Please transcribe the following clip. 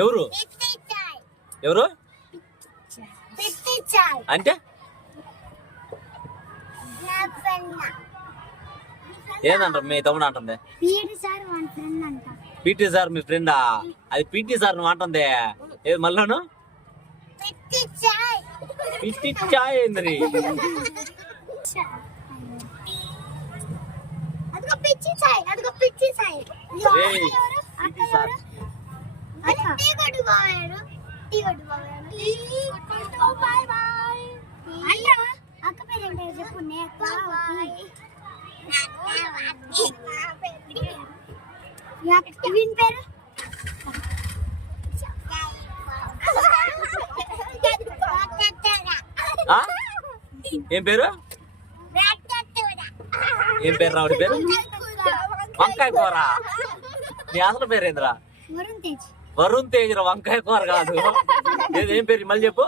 ఎవరు ఎవరు అంటే ఏందంటారు మీ తమ్ముడు అంటుంది? పీటీ సార్ మీ ఫ్రెండా? అది పీటీ సార్ నువ్వు అంటుంది ఏది మళ్ళాను? పిచ్చి చాయ్ ఏంది? ఏం పేరు? ఏం పేరు రావుడి పేరు? వంకాయ కూర. నీ అసలు పేరు ఏంద్రా? వరుణ్ తేజ్ రా. వంకాయ కూర కాదు. ఏం పేరు మళ్ళీ చెప్పు.